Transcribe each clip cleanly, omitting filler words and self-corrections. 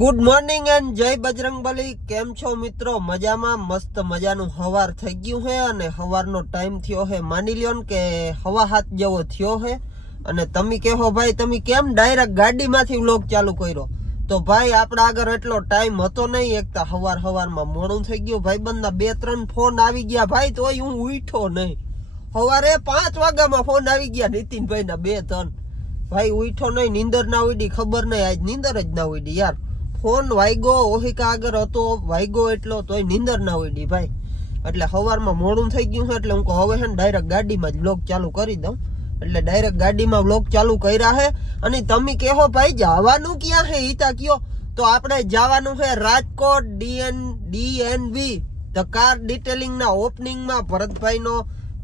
Good morning and જય બજરંગબલી. કેમ છો મિત્રો? મજામાં? મસ્ત મજાનું હવાર થઈ ગયું છે અને હવારનો ટાઈમ થયો છે, માની લ્યો ને કે 7:30 જેવો થયો છે. અને તમે કહો ભાઈ તમે કેમ ડાયરેક્ટ ગાડીમાંથી વ્લોગ ચાલુ કર્યો? તો ભાઈ આપણા આગળ એટલો ટાઈમ હતો નહીં. એક તો હવારમાં મોડું થઈ ગયું. ભાઈબંધના 2-3 ફોન આવી ગયા ભાઈ, તોય હું ઉઠ્યો નહીં. સવારે 5 વાગ્યામાં ફોન આવી ગયા નીતિનભાઈના 2-3. ભાઈ ઉઠ્યો નહીં, નીંદર ના ઉડી, ખબર નહીં આજ નીંદર જ ના ઉડી યાર. ફોન વાગ્યો, ઓહિકા આગળ હતો, વાગ્યો એટલો તોય નીંદર ના ઉડી ભાઈ. એટલે સવારમાં મોડું થઈ ગયું છે એટલે હું કહું હવે છે ને ડાયરેક્ટ ગાડીમાં જ વ્લોગ ચાલુ કરી દઉં. એટલે ડાયરેક્ટ ગાડીમાં વ્લોગ ચાલુ કર્યા છે. અને તમે કહો ભાઈ જવાનું ક્યાં છે ઈતા કયો? તો આપણે જવાનું છે રાજકોટ DNV ધ કાર ડિટેલિંગના ઓપનિંગમાં. ભરતભાઈનો,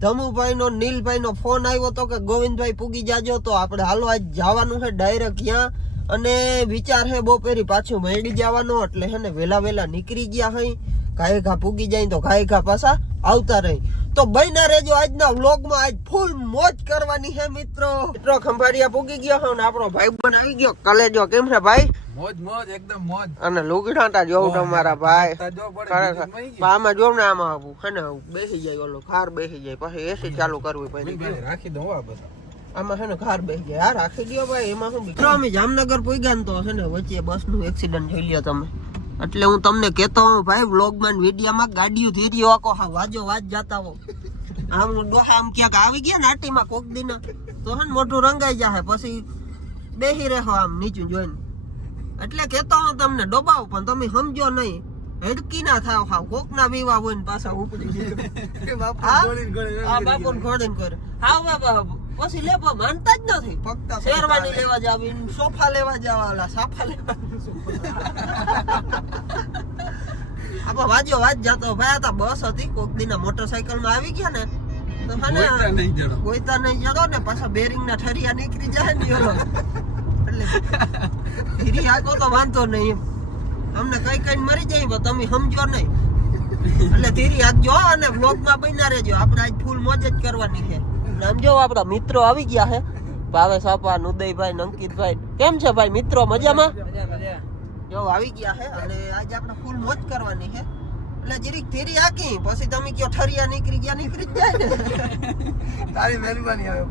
ધમુભાઈનો, નીલભાઈનો ફોન આવ્યો તો કે ગોવિંદભાઈ પૂગી જાજો. તો આપણે હાલો આજ જવાનું છે ડાયરેક્ટ ત્યાં. અને વિચાર હે બપોરી પાછું મેળી જવાનો. એટલે હે ને વેલા નીકળી ગયા હઈ. ઘાય ઘા પૂગી જાય તો ઘાય ઘા પાછા આવતા રહી. તો બન્યા રહેજો આજના વ્લોગમાં. આજ ફૂલ મોજ કરવાની છે મિત્રો. ખંભાળિયા પૂગી ગયો છે અને આપણો ભાઈ બન આવી ગયો. કલેજો કેમ છે ભાઈ? મોજ એકદમ મોજ. અને લુગડાટા જોઉં તમારા ભાઈ. આમાં જો ને આમાં આવું હે ને બેસી જાય, ઓલો ખાર બેસી જાય, પછી એસી ચાલુ કરવી પડે. રાખી દઉં આમાં છે ને કાર બેસી જાય. હા રાખી દો ભાઈ, એમાં શું મિત્રો. અમે જામનગર પૂગ્યા ને તો છે ને વચ્ચે બસ નું એક્સિડન્ટ જોઈ લ્યો તમે. એટલે હું તમને કેતો હું ભાઈ વ્લોગમાં વિડીયોમાં ગાડીઓ ધીરી વાકો હા વાજો વાજ જાતા હો. આમ ડોહા આમ ક્યાંક આવી ગયા ને આટીમાં કોક દીના તો હે ને મોટું રંગાઈ જાય, પછી બેસી રહેવો આમ નીચું જોઈને. એટલે કેતો હું તમને ડોબાવ, પણ તમે સમજો નહીં. હેડકી ના થાવ હાવ. કોક ના વિવાહ હોય ને પાછા ઉપડી બાપુ ઘોડીને કરે હા બાબા. પછી લેવા માનતા જ નથી. ફક્ત શેરવાની લેવા જાવી, સોફા લેવા જવા, સાફા લેવા. આપા વાજો વાજ જાતો ભાઈ. આ બસ હતી કોક દીના મોટરસાઇકલ માં આવી ગયા ને તો કોઈતા નહીં જડો ને પાછા બેરિંગ ના ઠરિયા નીકળી જાય ને એટલે ધીરી આકો તો વાંધો નહીં. અમને કઈ મરી જાય પણ તમે સમજો નહીં. એટલે ધીરી આજો અને વ્લોગ માં બન્યા રહેજો. આપણે આજ ફૂલ મોજ જ કરવાની છે. સમજો આપડા મિત્રો આવી ગયા છે, ભાવેશ આપા, ઉદયભાઈ, અંકિતભાઈ. કેમ છે ભાઈ મિત્રો? મજામાં? જો આવી ગયા છે અને આજે આપણે ફૂલ મોજ કરવાની છે. એટલે જરીક ધીરી આકી, પછી તમે કયો ઠરિયા નીકળી જાય ને તારી મહેરબાની આવે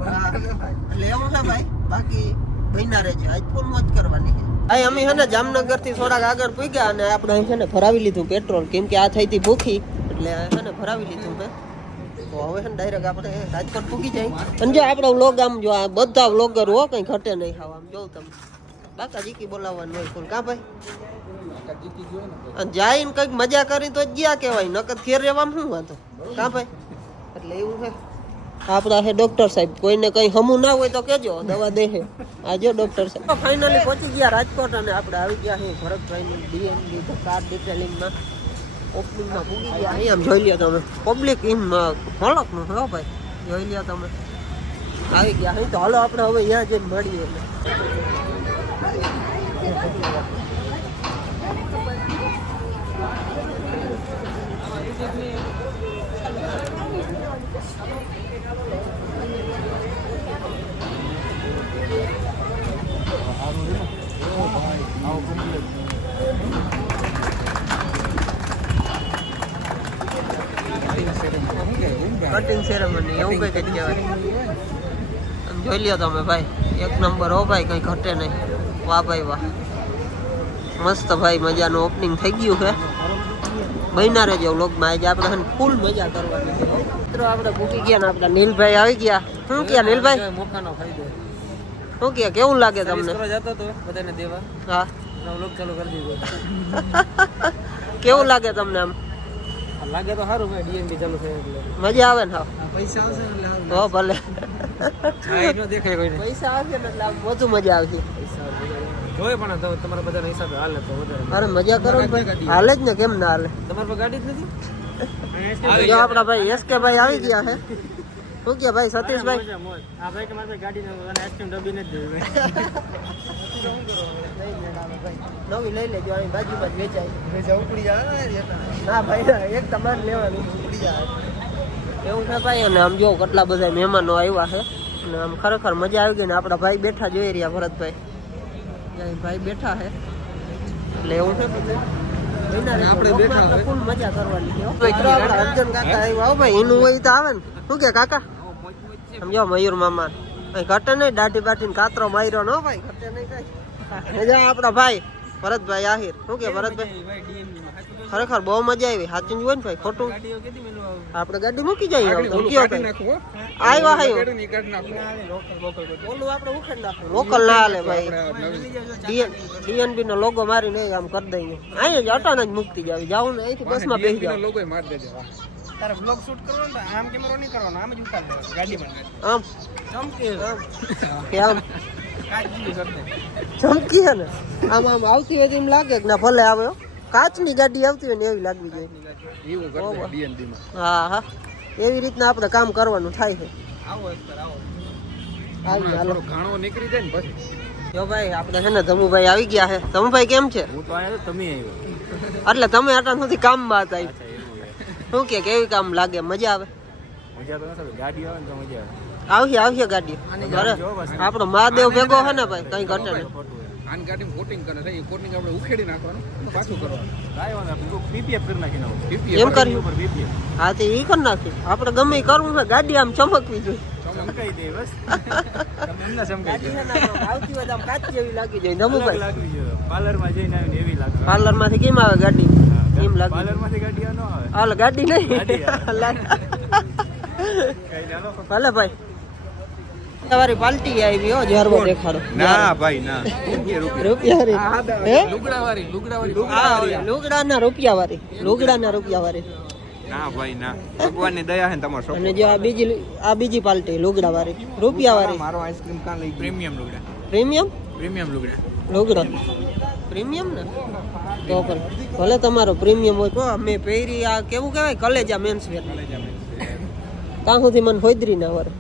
એટલે એવું છે ભાઈ. બાકી બન્યા રહેજો, આજ ફૂલ મોજ કરવાની છે. આ અમે છે ને જામનગર થી થોડાક આગળ પૂગ્યા અને આપણે અહીં છે ને ભરાવી લીધું પેટ્રોલ, કેમ કે આ થઈ હતી ભૂખી એટલે છે ને ભરાવી લીધું મેં. તો હવે છે ને ડાયરેક્ટ આપણે રાજકોટ પૂગી જાય. અને જો આપણો વ્લોગ આમ જો આ બધા વ્લોગર હો કઈ ઘટે નહીં ખાવા. આમ જોઉં તમે બાકા જીકી બોલાવવાનું હોય ફૂલ. કા ભાઈ જાય ને કઈક મજા કરી તો ગયા કેવાય, નકર ઘેર રહેવામાં શું વાંધો? કા ભાઈ? એટલે એવું છે. આપડા છે ડોક્ટર સાહેબ, કોઈને કઈ હમું ના હોય તો કેજો, દવા દે છે. આ જો ડોક્ટર સાહેબ ફાઇનલી પહોંચી ગયા રાજકોટ અને આપણે આવી ગયા છે ભરતભાઈની DNV ધ કાર ડિટેલિંગમાં ઓપનિંગમાં પૂગી ગયા. અહીંયા જોઈ લ્યો તમે પબ્લિક ઇન હોલક નું હો ભાઈ, જોઈ લ્યો તમે આવી ગયા અહીં. તો હાલો આપણે હવે અહીંયા જઈને મળીએ. કટિંગ સેરેમની એવું કઈ કઈ કહેવાય. જોઈ લ્યો તમે ભાઈ, એક નંબર હો ભાઈ, કઈ ઘટે નહીં. વાહ ભાઈ વાહ, મસ્ત ભાઈ, મજાનું ઓપનિંગ થઈ ગયું છે. બન્યા રહેજો વ્લોગમાં. આજે આપણે ફૂલ મજા કરવાની છે મિત્રો. આપણે ભૂકી ગયા ને આપણા નીલભાઈ આવી ગયા. શું ક્યાં નીલભાઈ? મોકાનો ફાયદો શું ક્યાં, કેવું લાગે તમને? જતો તો બધાને દેવા. હા વ્લોગ ચાલુ કરી દીધો. કેવું લાગે તમને? આમ લાગે તો સારું ભાઈ. DNV ચાલુ થાય એટલે મજા આવે ને? હા પૈસા આવશે એટલે હો ભલે દેખાય કોઈને. પૈસા આવશે ને એટલે આમ વધુ મજા આવશે. જોઈ પણ તમારા બધાના હિસાબે હાલે તો વધારે. અરે મજા કરો ને ભાઈ, હાલે જ ને, કેમ ના હાલે? તમારી પાસે ગાડી જ નથી? જો આપડા ભાઈ SK ભાઈ આવી ગયા છે. શું કે ભાઈ સતીશભાઈ? હા ભાઈ તમારી ગાડી આઈસ્ક્રીમ ડબ્બી નથી દેવી. નવી લઈ લેજો, અહીં બાજુમાં જ વેચાય. ઉપડી જાય ના ભાઈ, એક તમારે લેવાનું ઉપડી જાય એવું છે ભાઈ. અને આમ જો કેટલા બધા મહેમાનો આવ્યા છે અને આમ ખરેખર મજા આવી ગઈ ને. આપણા ભાઈ બેઠા જોઈ રહ્યા, ભરતભાઈ ભાઈ બેઠા છે લેવું છે બધું આપણે બેઠા આપણે હવે. ફૂલ મજા કરવાની છે હો. મિત્રો આપણા અર્જુન કાકા આવ્યા હો ભાઈ એનું હોય તો આવે ને શું કે કાકા સમજો મયુર મામા કઈ ઘટે નહીં દાઢી બાટી કાતરો માર્યો નો ભાઈ ઘટે નહીં કઈ મજા આપણા ભાઈ ભરતભાઈ આહિર શું કે ભરતભાઈ ખરેખર બહુ મજા આવી સાચું જ હોય ને ભાઈ ખોટું આપણે ગાડી મૂકી જઈએ હવે તો કયો ભાઈ આવ્યા આવ્યો ઓલું આપણે ઉખેડ નાખો લોકલ ના હાલે ભાઈ ડીએનબી નો લોગો મારીને આમ કરી દઈએ અહીં જ અટાણા જ મૂકતી જાવી જાવું ને અહીંથી બસમાં બેસી જાવ તારે બ્લોગ શૂટ કરવાનો તો આમ કેમેરો નહીં કરવાનો, આમ જ ઉતાર દેવાનો ગાડી બનાવી આમ ચમકે કે આમ કાચની શબ્દ ચમકી હે ને આમ આમ આવતી હોય તો એમ લાગે કે ના ભલે આવે હો. કાચની ગાડી આવતી હોય ને એવી લાગવી જોઈએ એવું કરતો ડીએનડી માં. હા હા એવી રીતના આપણે કામ કરવાનું થાય છે આવો એકવાર આવો આવી હાલો ઘાણો નીકળી જાય ને પછી જો ભાઈ આપણે છે ને ધમુભાઈ આવી ગયા છે ધમુભાઈ કેમ છે હું તો આવ્યો તમે આવ્યો એટલે તમે આટા નથી કામમાં હતા ઈ. શું કે કેવી કામ લાગે મજા આવે મજા તો નથી ગાડી આવે ને તો મજા આવશે ગાડી અરે આપણો મહાદેવ ભેગો છે ને ભાઈ કઈ ઘટે નહીં આની ગાડીમાં કોટિંગ કરે છે, એ કોટિંગ આપણે ઉખેડી નાખવાનું પાછું કરવાનું. કાંઈ વાંધો નહીં. પીપીએફ કરી નાખીને આવું. એમ કર્યું ઉપર પીપીએફ હા તો ઈ કરી નાખી આપણે ગમે ઈ કરવું છે ગાડી આમ ચમકવી જોઈએ ચમકાઈ દે બસ તમને એમને ચમકાઈ દે આવતી હોય તો આમ કાચ જેવી લાગી જાય અલગ ધમુભાઈ લાગવી જોઈએ પાર્લરમાં જઈને આવીને એવી લાગે પાર્લર માંથી કેમ આવે ગાડી એમ લાગે પાર્લરમાંથી ગાડી ન આવે હાલ ગાડી નહીં ગાડી કઈ ભલે ભાઈ તમારી પાલટી આવી હો જરબો દેખાડો ના ભાઈ ના રૂપિયા રી હે લુગડાવાળી લુગડાના રૂપિયા વાળી ના ભાઈ ના ભગવાનની દયા છે ને તમારો અને જો આ બીજી પાલટી લુગડા વાળી રૂપિયા વાળી મારો આઈસ્ક્રીમ કાં લઈ પ્રીમિયમ લુગડા પ્રીમિયમ લુગડા પ્રીમિયમ ને તો પણ ભલે તમારો પ્રીમિયમ હોય તો મેં પહેરી આ કેવું કહેવાય કલેજા મેન્સ વેર ત્યાં સુધી મને હોદરી ના વરે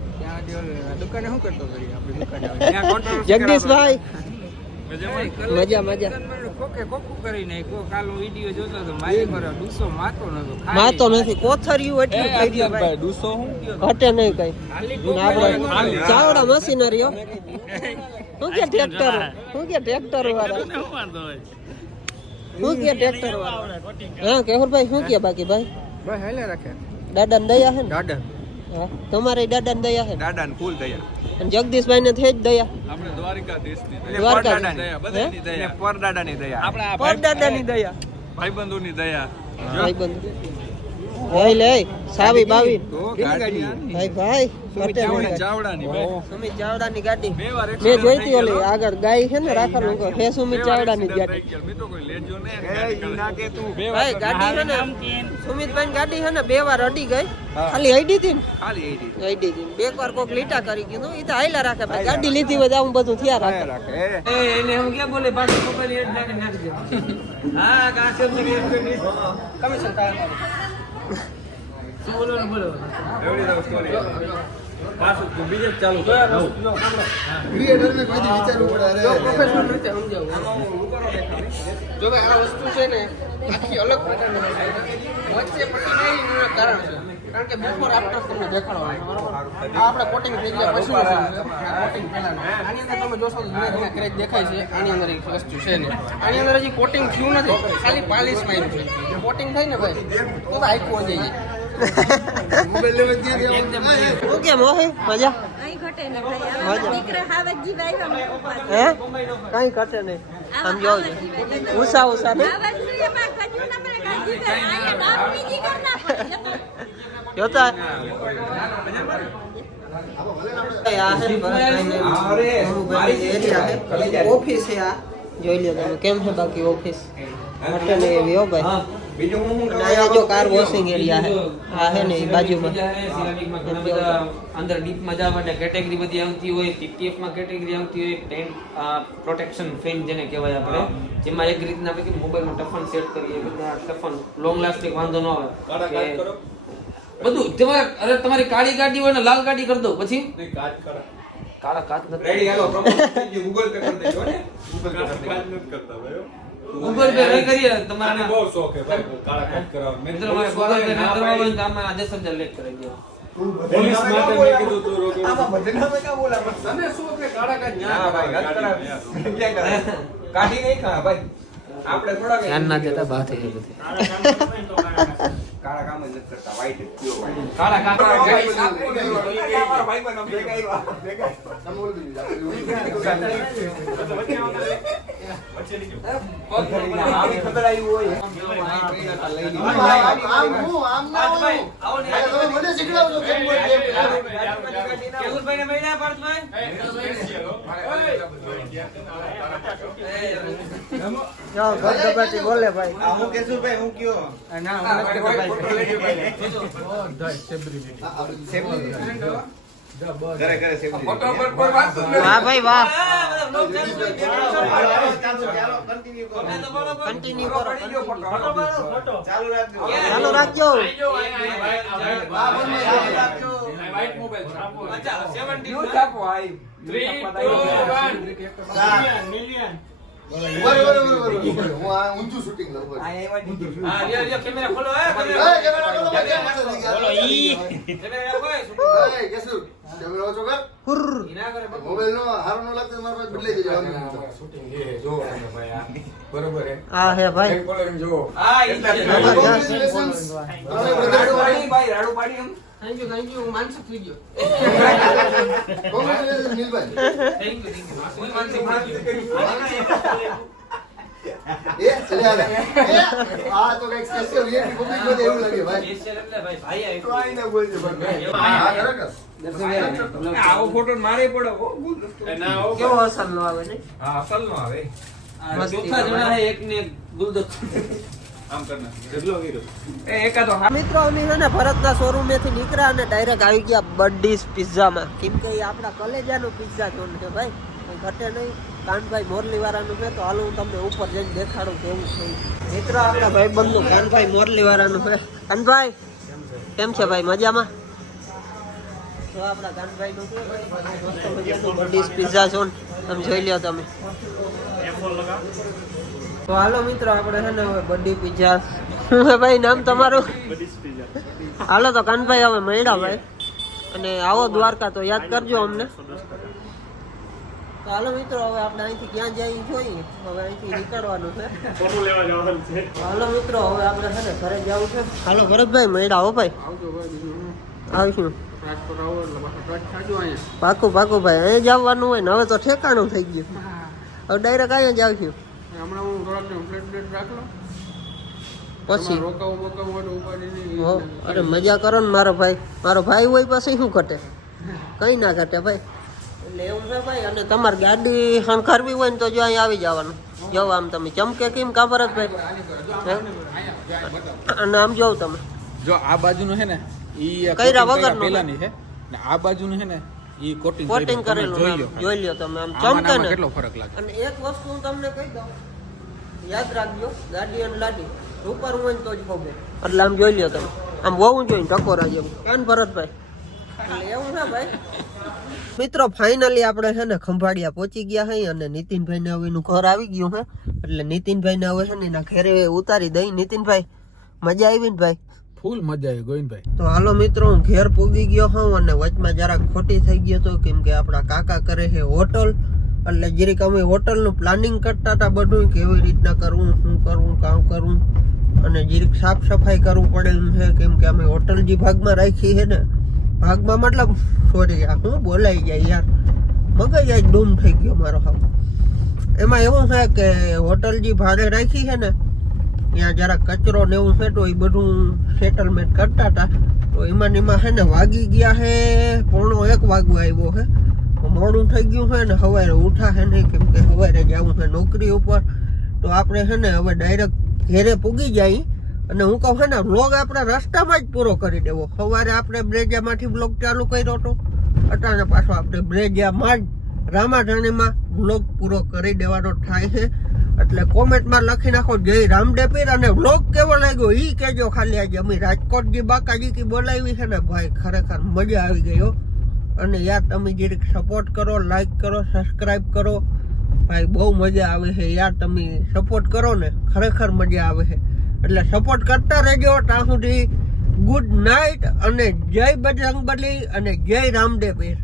દુકાને શું કરતો કરી આપણી દુકાને જગદીશભાઈ મજા કોકું કરી નાખ્યો કાલો વિડિયો જોતો તો મારી પર ડૂસો માતો નતો માતો નથી કોથરિયું એટલું ખાઈ ગયું ભાઈ ડૂસો હું ઘટે નહીં કઈ આપણે ચાવડા મશીનરી હો શું કે ટ્રેક્ટર વાળા હા કેહુરભાઈ શું કે બાકી ભાઈ ભાઈ હાલે રાખે દાદા ને દયા હે ને દાદા હા તમારે દાદા ને દયા હે ને દાદા ને ફૂલ દયા અને જગદીશભાઈ ને થઈ જ દયા આપણે દ્વારકાધીશની દ્વારકાધીશ. બધાની દયા પરદાદાની દયા આપણા પરદાદાની દયા ભાઈબંધોની દયા ભાઈબંધ ભાઈ લે સાવી બાવી તો ગાડી ભાઈ ઘટે નહીં કઈ. ચાવડાની ભાઈ સુમિત ચાવડાની ગાડી બે વાર મેં જોઈતી ઓલી આગળ ગાય છે ને રાખવાનું કહો હે સુમિત ચાવડાની જ ગાડી મિત્રો કોઈ લેજો ને એ ના કે તું ભાઈ ગાડી છે ને સુમિતભાઈ ની ગાડી છે ને 2 વાર અડી ગઈ ખાલી અડી હતી ને ખાલી એડી અડી હતી 2 વાર કોક લીટા કરી કીધું ઈ તો હાઈલા રાખે ભાઈ ગાડી લીધી હોય તો આવું બધું થયા રાખે રાખે એને હું ક્યાં બોલે પાછી મોબાઈલ એડ નાખી દે હા કાશે કમિશન થાય બોલો એવડી દો સ્ટોરી પાછું બીજે ચાલુ કર ક્રિએટર ને કોઈ વિચારવું પડે અરે પ્રોફેશનલ રીતે સમજાવું જો ભાઈ આ વસ્તુ છે ને આખી અલગ પ્રકારની છે વચ્ચે પટ્ટી નહીં એનું કારણ છે કારણ કે બિફોર આફ્ટર તમને દેખાડવાનું બરોબર આ આપણે કોટિંગ થઈ ગયા પછી કોટિંગ પહેલા આની અંદર તમે જોશો તો ધીમે ધીમે ક્રેક દેખાય છે આની અંદર એક વસ્તુ છે ને આની અંદર હજી કોટિંગ થયું નથી ખાલી પાલિશ માર્યું છે કોટિંગ થાય ને ભાઈ તો આખું થઈ જાય મોબાઈલ લેવા ત્યાં ઓકે મોહે મજા અહીં ઘટે નહીં ભાઈ આવા દીકરા હાવજ જીવ આવ્યા મારા પપ્પા હે કઈ ઘટે નહીં સમજો ઉષા નહીં હાવજ જોઈએ માં કજુ ના મને કાજી કર આયા દારૂ જી કરના પડે જોતા ઓફિસ છે આ જોઈ લ્યો તમે કેમ છે બાકી ઓફિસ હોટેલ એવી હો ભાઈ બીજું હું અને અહીંયા જો કાર વોશિંગ એરિયા છે આ છે ને એ બાજુમાં અંદર ડીપમાં જવા માટે કેટેગરી બધી આવતી હોય ટીટીએફ માં કેટેગરી આવતી હોય ટેન્ટ પ્રોટેક્શન ફેન જેને કહેવાય આપણે જેમાં એક રીતના આપણે મોબાઈલમાં ટફન સેટ કરીએ ટફન લોંગ લાસ્ટિંગ વાંધો ન આવે કે બધું તમારી કાળી ગાડી હોય ને લાલ ગાડી કરી દઉં પછી કાળા કાચ નથી રેડી હાલો ગૂગલ પે કરી દેજો ને ગૂગલ પે નહીં કરીએ તમારે બહુ શોખ છે ભાઈ કાળા કાચ કરાવવાનો મિત્રો મારે ગૂગલ પે ના કરવા હોય તો આમાં 10,000 લેટ કરી દો પોલીસ માટે મેં કીધું તું રોકો આમાં ભજના મે કા બોલા તને શું કે કાળા કાચ ના ભાઈ કાચ કરાવ ક્યાં કરે કાઢી નહીં ખા ભાઈ આપણે થોડા ધ્યાન ના દેતા બહાર થઈ ગયું કાળા કામ જ નથી કરતા white જ pure white. કાળા કાળા આવી ખબર આવી હોય કેવુરભાઈને મળ્યા પાર્થભાઈ? બોલે ભાઈ હું કેશું ભાઈ હું કયો ઘરે ઘરે વાહ ભાઈ વાહ કન્ટિન્યુ ચાલુ રાખજો હા હે ભાઈ થેન્ક યુ હું માનસિક થઈ ગયો. આવો ફોટો મારે પડે કેવો અસર નો આવે ને હા અસલ નો આવે ચોથા જણા હે એક ને એક ગુલદસ્તો આમ કરના ઢગલો ગીરો એકાદો મિત્રો અમે છે ને ભરતના શોરૂમ થી નીકળ્યા અને ડાયરેક્ટ આવી ગયા બર્ડીસ પિઝામાં કેમ કે એ આપણા કલેજાનું પિઝા જોન છે ભાઈ કઈ ઘટે નહીં કાનભાઈ મોરલી વાળાનું છે તો હાલ હું તમને ઉપર જઈને દેખાડું કેવું છે મિત્રો આપણા ભાઈ બંધુ કાનભાઈ મોરલી વાળાનું છે કાનભાઈ કેમ છે ભાઈ મજામાં તો આપણા કાનભાઈ નું છે ભાઈ બર્ડીસ પિઝા જોન તમે જોઈ લ્યો તમે તો હાલો મિત્રો આપણે છે ને હવે બર્ડી પિઝા શું છે ભાઈ નામ તમારું હાલો તો કાનભાઈ હવે મળ્યા ભાઈ અને આવો દ્વારકા તો યાદ કરજો અમને તો હાલો મિત્રો હવે આપણે અહીંથી ક્યાં જઈએ જોઈએ હવે અહીંથી નીકળવાનું છે હાલો મિત્રો હવે આપણે છે ને ઘરે જવું છે હાલો ભરતભાઈ મળ્યા હો ભાઈ આવીશું પાકું પાકું ભાઈ અહીં જવાનું હોય ને હવે તો ઠેકાણું થઈ ગયું હવે ડાયરેક્ટ અહીંયા જ આવશું પછી અરે મજા કરો ને મારો ભાઈ હોય પછી શું ઘટે કઈ ના ઘટે ભાઈ એટલે એવું છે ભાઈ અને તમારે ગાડી શણખરવી હોય ને તો જો અહીં આવી જવાનું જો આમ તમે ચમકે કેમ કાબર જ ભાઈ અને આમ જોવ તમે જો આ બાજુનું છે ને ઈ કઈરા વગરનું પેલાની છે ને આ બાજુનું છે ને ઈ કોટિંગ કરેલું જોઈ લ્યો તમે આમ ચમકે ને કેટલો ફરક લાગે અને એક વસ્તુ હું તમને કહી દઉં યાદ રાખજો ગાડી અને લાડી ઉપર હોય ને તો જ ખબર એટલે આમ જોઈ લ્યો તમે આમ હોવું જોઈએ ટકોરા જેવું કેમ ભરતભાઈ એટલે એવું છે ભાઈ મિત્રો ફાઇનલી આપણે છે ને ખંભાળિયા પહોંચી ગયા છે અને નીતિનભાઈ ને હવે એનું ઘર આવી ગયું છે એટલે નીતિનભાઈ ને હવે છે ને એના ઘરે ઉતારી દઈ નીતિનભાઈ મજા આવી ને ભાઈ ફૂલ મજા આવી ગોવિંદભાઈ તો હાલો મિત્રો હું ઘેર પૂગી ગયો હોઉં અને વચમાં જરાક ખોટી થઈ ગયો તો કેમ કે આપણા કાકા કરે છે હોટલ એટલે જરીક અમે હોટલનું પ્લાનિંગ કરતા હતા બધું કેવી રીતના કરવું શું કરવું કામ કરવું અને જરીક સાફ સફાઈ કરવું પડે એમ છે કેમ કે અમે હોટલ જે ભાગમાં રાખી છે ને ભાગમાં મતલબ સોરી આ હું બોલાઈ જાય યાર મગજ આજ ડૂમ થઈ ગયો મારો હાવ એમાં એવું છે કે હોટલ જે ભાડે રાખી છે ને ત્યાં જરાક કચરો ને એવું છે તો એ બધું સેટલમેન્ટ કરતા હતા તો એમાં છે ને વાગી ગયા છે 1:45 વાગવા આવ્યો છે મોડું થઈ ગયું છે ને સવારે ઉઠા છે નહીં કેમ કે સવારે જવું છે નોકરી ઉપર તો આપણે છે ને હવે ડાયરેક્ટ ઘેરે પૂગી જાય અને હું કહું છે ને વ્લોગ આપણે રસ્તામાં જ પૂરો કરી દેવો સવારે આપણે બ્રેજામાંથી વ્લોગ ચાલુ કર્યો હતો અટાણે પાછો આપણે બ્રેજામાં જ રામાધાણીમાં વ્લોગ પૂરો કરી દેવાનો થાય છે એટલે કોમેન્ટમાં લખી નાખો જય રામદેપીર અને વ્લોગ કેવો લાગ્યો ઈ કહેજો ખાલી આજે અમે રાજકોટ જે બાકાજી કી બોલાવી છે ને ભાઈ ખરેખર મજા આવી ગયો અને યાર તમે જરીક સપોર્ટ કરો લાઈક કરો સબસ્ક્રાઈબ કરો ભાઈ બહુ મજા આવે છે યાર તમે સપોર્ટ કરો ને ખરેખર મજા આવે છે એટલે સપોર્ટ કરતા રહેજો ત્યાં સુધી ગુડ નાઇટ અને જય બજરંગબલી અને જય રામદેપીર